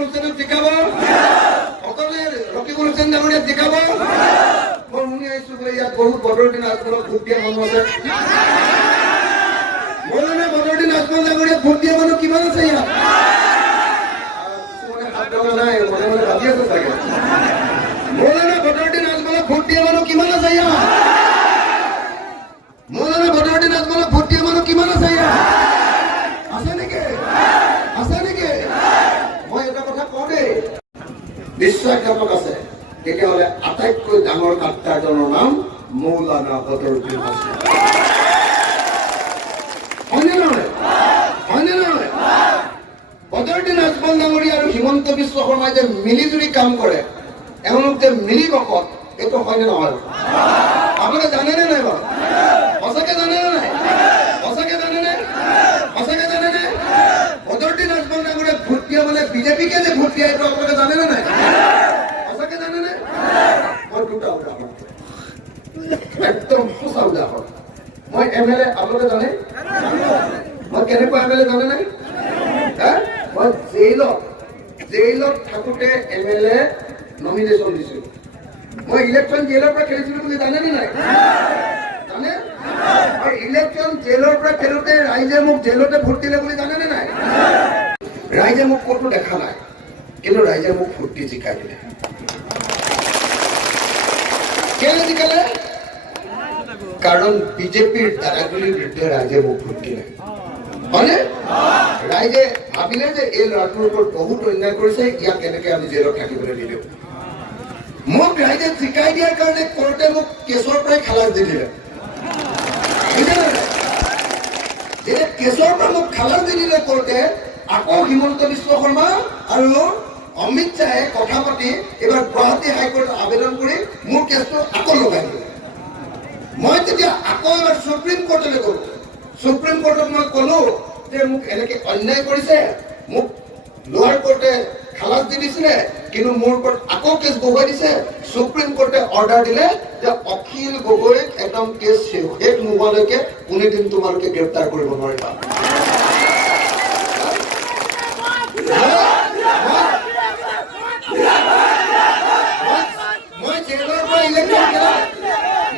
ৰকিবুল হোসেনক জিকাব সকলে ৰকিবুল হোসেন ডাঙৰীয়াক জিকাব মই শুনি আহিছো বোলে ইয়াত বহুত বদৰুদ্দিন আজমলক ভোট দিয়া মানুহ আছে মৌলানা বদৰুদ্দিন আজমল ডাঙৰীয়াক ভোট দিয়া মানুহ কিমান আছে ইয়াত কিছুমানে হাত লগা নাই মনে মনে ভাবি আছে চাগে মৌলানা বদৰুদ্দিন আজমলক ভোট দিয়া মানুহ কিমান আছে ইয়াত মৌলানা বদৰুদ্দিন আজমলক ভোট দিয়া মানুহ কিমান আছে ইয়াত আছে নেকি মই এটা কথা কওঁ দেই বিশ্বাসঘাতক আছে তেতিয়াহ'লে আটাইতকৈ ডাঙৰ কাট্টাৰজনৰ নাম মৌলানা বদৰুদ্দিন আজমল হয়নে নহয় বদৰুদ্দিন আজমল ডাঙৰীয়া আৰু হিমন্ত বিশ্ব শৰ্মাই যে মিলিজুলি কাম কৰে এওঁলোক যে মিলি ভকত এইটো হয়নে নহয় আপোনালোকে জানেনে নাই বাৰু সঁচাকে জানেনে নাই বদৰুদ্দিন আজমল ডাঙৰীয়াক ভোট দিয়া মানে বিজেপিকে যে ভোট দিয়া এইটো আপোনালোকে জানেনে নাই সঁচাকে জানেনে মই দুটা উদাহৰণ একদম সঁচা উদাহৰণ মই MLA আপোনালোকে জানে মই কেনেকুৱা MLA জানে নাই মই জেইলত থাকোঁতে MLA নমিনেশ্যন দিছোঁ মই ইলেকশ্যন জেইলৰ পৰা খেলিছিলোঁ বুলি জানেনে নাই জানে আৰু ইলেকশ্যন জেইলৰ পৰা খেলোঁতে ৰাইজে মোক জেইলতে ভোট দিলে বুলি জানেনে নাই ৰাইজে মোক ক'তো দেখা নাই কিন্তু ৰাইজে মোক ভোট দি জিকাই দিলে কেলে জিকালে কাৰণ বিজেপিৰ দাদাগিৰিৰ বিৰুদ্ধে ৰাইজে মোক ভোট দিলে হয়নে ৰাইজে ভাবিলে যে এই ল'ৰাটোৰ ওপৰত বহুত অন্যায় কৰিছে ইয়াক কেনেকে আমি জেলত থাকিবলৈ দিলোঁ মোক ৰাইজে জিকাই দিয়াৰ কাৰণে কোৰ্টে মোক কেছৰ পৰাই খালাচ দি দিলে যেতিয়া কেছৰ পৰা মোক খালাচ দি দিলে কোৰ্টে আকৌ হিমন্ত বিশ্ব শৰ্মা আৰু অমিত শ্বাহে কথা পাতি এইবাৰ গুৱাহাটী হাইকোৰ্টত আবেদন কৰি মোৰ কেছটো আকৌ লগাই দিলে মই তেতিয়া আকৌ এবাৰ সুপ্ৰিম কোৰ্টলৈ গ'লো সুপ্ৰিম কোৰ্টত মই ক'লো যে মোক এনেকে অন্যায় কৰিছে মোক লোৱাৰ কোৰ্টে খালাচ দি দিছিলে কিন্তু মোৰ ওপৰত আকৌ কেছ বহুৱাই দিছে সুপ্ৰিম কোৰ্টে অৰ্ডাৰ দিলে যে অখিল গগৈক একদম কেছ শেষ নোহোৱালৈকে কোনোদিন তোমালোকে গ্ৰেপ্তাৰ কৰিব নোৱাৰিবা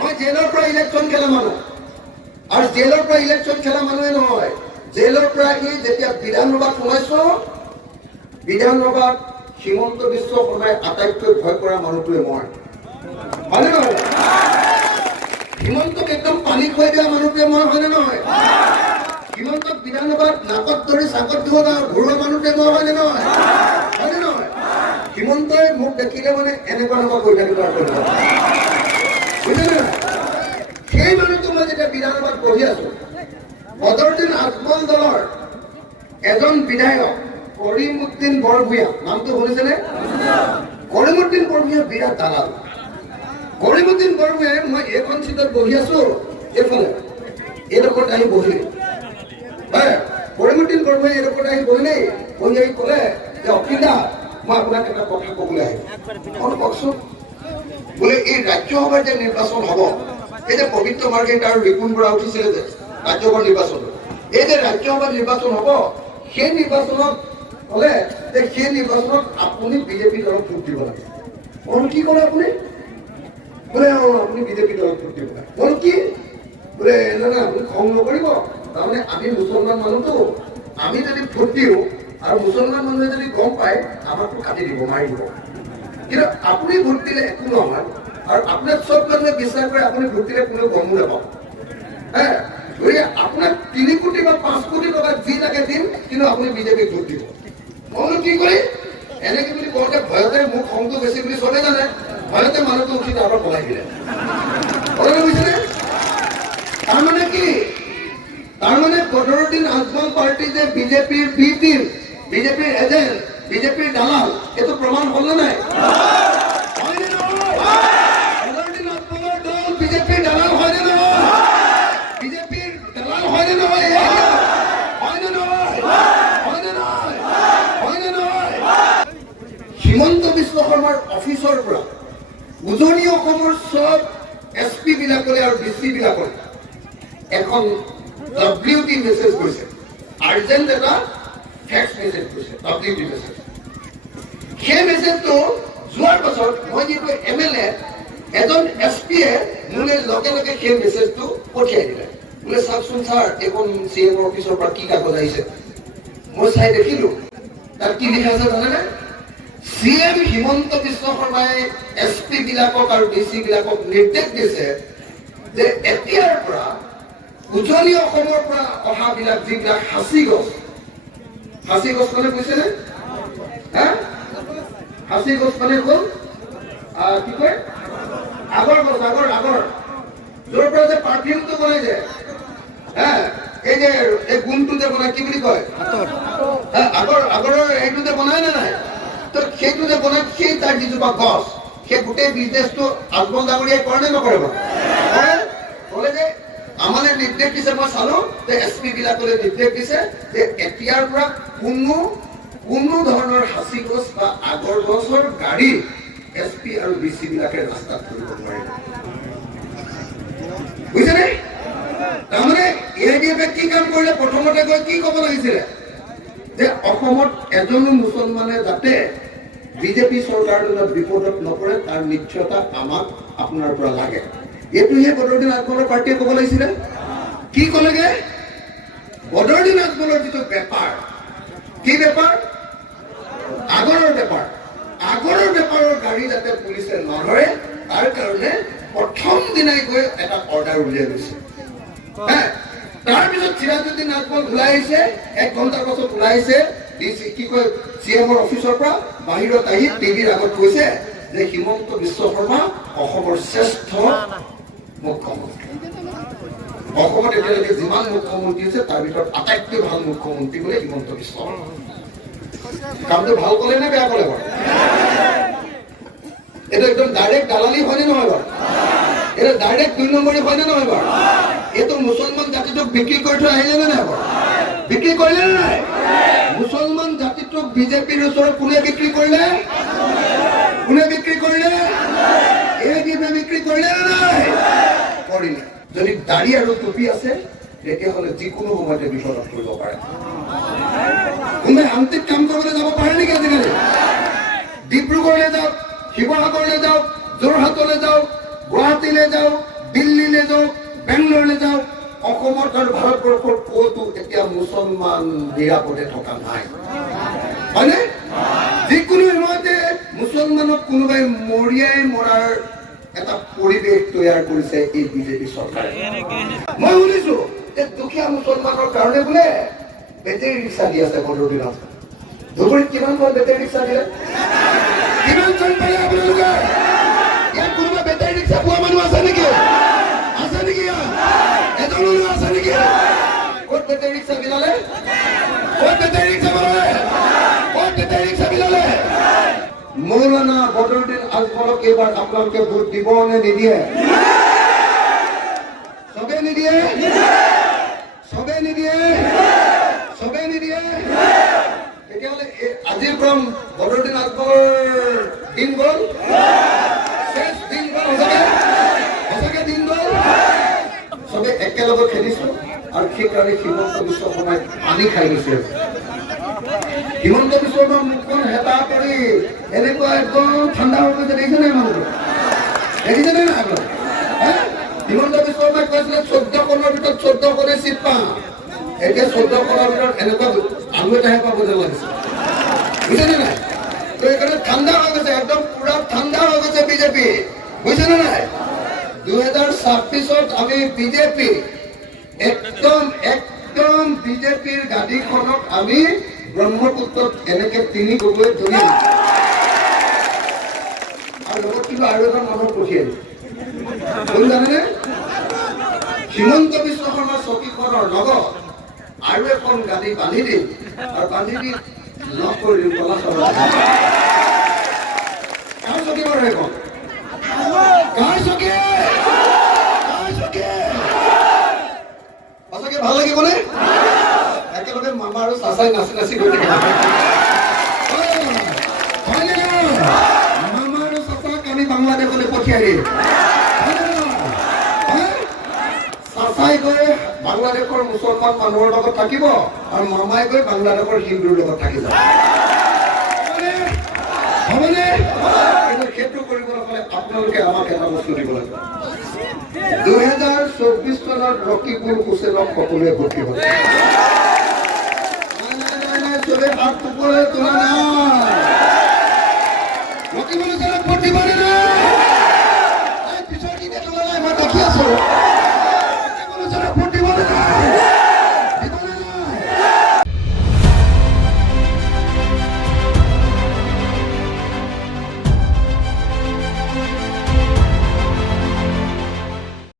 মই জেলৰ পৰা ইলেকশ্যন খেলা মানুহ আৰু জেলৰ পৰা ইলেকশ্যন খেলা মানুহে নহয় জেলৰ পৰা আহি যেতিয়া বিধানসভাত সোমাইছো বিধানসভাত হিমন্ত বিশ্ব শৰ্মাই আটাইতকৈ ভয় কৰা মানুহটোৱে মই হয়নে নহয় হিমন্তক একদম পানী খুৱাই দিয়া মানুহটোৱে মই হয়নে নহয় হিমন্তক বিধানসভাত নাকত ধৰি চাকত দিব ঘৰুৱা মানুহটোৱে মই হয়নে নহয় হিমন্তই মোক দেখিলে মানে এনেকুৱা কৰি থাকিব বুজিলে সেই মানুহটো মই যেতিয়া বিধানসভাত পঢ়ি আছো বদৰুদ্দিন আজমল দলৰ এজন বিধায়ক কৰিমউদ্দিন বৰভূঞা নামটো শুনিছেনে কৰিমউদ্দিন বৰভূঞা বিৰাট দালাল কৰিমউদ্দিন বৰভূঞাই মই এইখন চিটত বহি আছো এইফালে এইডোখৰত আহি বহিলে কৰিমউদ্দিন বৰভূঞাই এইডোখৰত আহি বহি আহি ক'লে যে অখিলদা মই আপোনাক এটা কথা ক'বলৈ আহিম কওকচোন বোলে এই ৰাজ্যসভাৰ যে নিৰ্বাচন হ'ব এই যে পবিত্ৰ মাৰ্ঘেৰিটা আৰু ৰিপুণ বৰা উঠিছিলে যে ৰাজ্যসভাৰ নিৰ্বাচন এই যে ৰাজ্যসভাৰ নিৰ্বাচন হ'ব সেই নিৰ্বাচনত হ'লে যে সেই নিৰ্বাচনত আপুনি বিজেপি দলক ভোট দিব লাগে মই কি ক'লে আপুনি বোলে আপুনি বিজেপি দলক ভোট দিব লাগে মই কি বোলে না আপুনি খং নকৰিব তাৰমানে আমি মুছলমান মানুহটো আমি যদি ভোট দিওঁ আৰু মুছলমান মানুহে যদি গম পায় আমাকতো কাটি দিব মাৰি দিব কিন্তু আপুনি ভোট দিলে একো নহয় আৰু আপোনাক চব মানুহে বিশ্বাস কৰে আপুনি ভোট দিলে কোনেও গমো নাপাব গতিকে আপোনাক 3 কোটি বা 5 কোটি টকা যি লাগে দিম কিন্তু আপুনি বিজেপিক ভোট দিব মই কি কৰি এনেকে বুলি কওঁতে ভয়তে মোক খংটো বেছি বুলি চবে জানে ভয়তে মানুহটো উঠি তাৰ পৰা পলাই দিলে বুজিছেনে তাৰমানে কি তাৰমানে বদৰুদ্দিন আজমল পাৰ্টি যে বিজেপিৰ বি টিম বিজেপিৰ এজেণ্ট বিজেপিৰ দালাল এইটো প্ৰমাণ হ'ল নে নাই বদৰুদ্দিন আজমলৰ দল বিজেপিৰ দালাল হয়নে নহয় বিজেপিৰ দালাল হয়নে নহয় হিমন্ত বিশ্ব শৰ্মাৰ অফিচৰ পৰা উজনি অসমৰ সব SP বিলাকলৈ আৰু DC বিলাকলৈ এখন WT মেছেজ গৈছে আৰ্জেণ্ট এটা ফেক্স মেছেজ গৈছে WT মেছেজ সেই মেছেজটো যোৱাৰ পাছত মই যিটো MLA এজন SPয়ে মোলৈ লগে লগে সেই মেছেজটো পঠিয়াই দিলে। বোলে চাওকচোন ছাৰ, এইখন CM অফিচৰ পৰা কি কাগজ আহিছে। মই চাই দেখিলো তাত কি লিখা আছে জানেনে? CM হিমন্ত বিশ্ব শৰ্মাই SP বিলাকক আৰু DC বিলাকক নিৰ্দেশ দিছে যে এতিয়াৰ পৰা উজনি অসমৰ পৰা অহা বিলাক যিবিলাক সাঁচি গছ মানে কৈছেনে? সাঁচি গছ মানে হ'ল কি কয়, আগৰ গছ, আগৰ য'ৰ পৰা যে পাৰফিউমটো বনাই যে, এই যে এই গুণটো যে বনাই, কি বুলি কয়, আগৰৰ এইটো যে বনাই নে নাই, তো সেইটো যে বনাই, সেই তাৰ যিজোপা গছ, সেই গোটেই বিজনেছটো আজমল ডাঙৰীয়াই কৰে নে নকৰে বাৰু? ক'লে যে আমালে নিৰ্দেশ দিছে, মই চালো যে SP বিলাকলৈ নিৰ্দেশ দিছে যে এতিয়াৰ পৰা কোনো ধৰণৰ সাঁচি গছ বা আগৰ গছৰ গাড়ী SP আৰু DC বিলাকে ৰাস্তাত কৰিব নোৱাৰিব। বুজিছেনে? তাৰমানে AIDFে কি কাম কৰিলে? প্ৰথমতে গৈ কি ক'ব লাগিছিলে যে অসমত এজনো মুছলমানে যাতে বিজেপি চৰকাৰৰ বিপদত নপৰে তাৰ নিশ্চয়তা আমাক আপোনাৰ পৰা লাগে। এইটোহে বদৰুদ্দিন আজমলৰ পাৰ্টীয়ে ক'ব লাগিছিলে। কি ক'লেগে? বদৰুদ্দিন আজমলৰ যিটো বেপাৰ, কি বেপাৰ? আগৰৰ বেপাৰৰ গাড়ী যাতে পুলিচে নধৰে তাৰ কাৰণে প্ৰথম দিনাই গৈ এটা অৰ্ডাৰ উলিয়াই লৈছে। তাৰপিছত চিৰাজুদ্দিন আজমল ওলাই আহিছে, 1 ঘণ্টাৰ পাছত ওলাই আহিছে কি কয় CMৰ অফিচৰ পৰা বাহিৰত আহি টিভিৰ আগত কৈছে যে হিমন্ত বিশ্ব শৰ্মা অসমৰ শ্ৰেষ্ঠ মুখ্যমন্ত্ৰী। অসমত এতিয়ালৈকে যিমান মুখ্যমন্ত্ৰী আছে তাৰ ভিতৰত আটাইতকৈ ভাল মুখ্যমন্ত্ৰী বোলে হিমন্ত বিশ্ব শৰ্মা। কামটো ভাল ক'লে নে বেয়া ক'লে বাৰু? এইটো একদম ডাইৰেক্ট দালালি হয়নে নহয় বাৰু? এইটো ডাইৰেক্ট 2 নম্বৰী হয়নে নহয় বাৰু? এইটো মুছলমান জাতিটোক বিক্ৰী কৰি থৈ আহিলে নে নাই বাৰু? বিক্ৰী কৰিলে নে নাই? মুছলমান জাতিটোক বিজেপিৰ ওচৰত কোনে বিক্ৰী কৰিলে? AIDFে বিক্ৰী কৰিলে নে নাই? কৰিলে। যদি দাড়ি আৰু টুপি আছে তেতিয়াহ'লে যিকোনো সময়তে বিপদত পৰিব পাৰে। কোনোবাই শান্তিত কাম কৰিবলৈ যাব পাৰে নেকি আজিকালি? ডিব্ৰুগড়লৈ যাওক, শিৱসাগৰলৈ যাওক, যোৰহাটলৈ যাওক, গুৱাহাটীলৈ যাওক, দিল্লীলৈ যাওক, বেংগলোৰলৈ যাওক, অসমত আৰু ভাৰতবৰ্ষৰ ক'তো এতিয়া মুছলমান নিৰাপদে থকা নাই, হয়নে? যিকোনো সময়তে মুছলমানক কোনোবাই মৰিয়াই মৰাৰ এটা পৰিৱেশ তৈয়াৰ কৰিছে এই বিজেপি চৰকাৰে। মই শুনিছো যে দুখীয়া মুছলমানৰ কাৰণে বোলে বেটেৰী ৰিক্সা দি আছে বদৰুদ্দিন আজমল। ধুবুৰীত কিমান খন বেটেৰী ৰিক্সা দিলে? কিমান জন পালে আপোনালোকে? ইয়াত কোনোবা বেটেৰী ৰিক্সা পোৱা মানুহ আছে নেকি? আছে নেকি? এজনো আছে নেকি? ক'ত বেটেৰী ৰিক্সা বিলালে? মৌলানা বদৰুদ্দিন আজমলক এইবাৰ আপোনালোকে ভোট দিব নে নিদিয়ে? চবে নিদিয়ে? তেতিয়াহ'লে আজিৰ পৰা বদৰুদ্দিন আজমলৰ দিন গ'ল, শেষ দিন গ'ল, সঁচাকে দিন গ'ল। চবে একেলগে খেলিছো আৰু সেইকাৰণে হিমন্ত বিশ্ব শৰ্মাই পানী খাই গৈছে। হিমন্ত বিশ্ব শৰ্মাৰ মুখখন হেতা কৰি এনেকুৱা একদম ঠাণ্ডা হৈ গৈছে, দেখিছেনে মানুহটো? দেখিছেনে নাই আপোনালোকে? হিমন্ত বিশ্ব শৰ্মাই কৈছিলে 14 খনৰ ভিতৰত 14 খনে চিট পাম। এতিয়া 14 খনৰ ভিতৰত এনেকুৱা আলু এটাহে পাব যেন লাগিছে, বুজিছেনে নাই? তো এইকাৰণে ঠাণ্ডা হৈ গৈছে, একদম পুৰা ঠাণ্ডা হৈ গৈছে বিজেপি, বুজিছেনে নাই? 2026ত আমি বিজেপি একদম বিজেপিৰ গাড়ীখনক আমি ব্ৰহ্মপুত্ৰত এনেকে 3 গগৈ ধৰিম আৰু লগত কিবা আৰু এজন মানুহ পঠিয়াই দিম। কোন জানেনে? হিমন্ত বিশ্ব শৰ্মাৰ চকীখনৰ লগত আৰু এখন গাড়ী বান্ধি দিম আৰু বান্ধি দি লগ কৰি দিম চলাচল। কাৰ চকী বাৰু এখন? কাৰ চকী? সঁচাকে ভাল লাগিবনে? একেলগে মামা আৰু চাচাই নাচি নাচি গৈ থাকিব। মামা আৰু চাচাক আমি বাংলাদেশলৈ পঠিয়াই দিম। চাচাই গৈ বাংলাদেশৰ মুছলমান মানুহৰ লগত থাকিব আৰু মামাই গৈ বাংলাদেশৰ হিন্দুৰ লগত থাকিব। কিন্তু সেইটো কৰিবলৈ হ'লে আপোনালোকে আমাক এটা বস্তু দিব লাগিব 2024 চনত ৰকিবুল হুছেইনক সকলোৱে ভোট দিব চবে হাত ওপৰলৈ তোলা নাই ৰকিবুল হুছেইনক ভোট দিব পিছৰ কিনে তোলা নাই মই দেখি আছো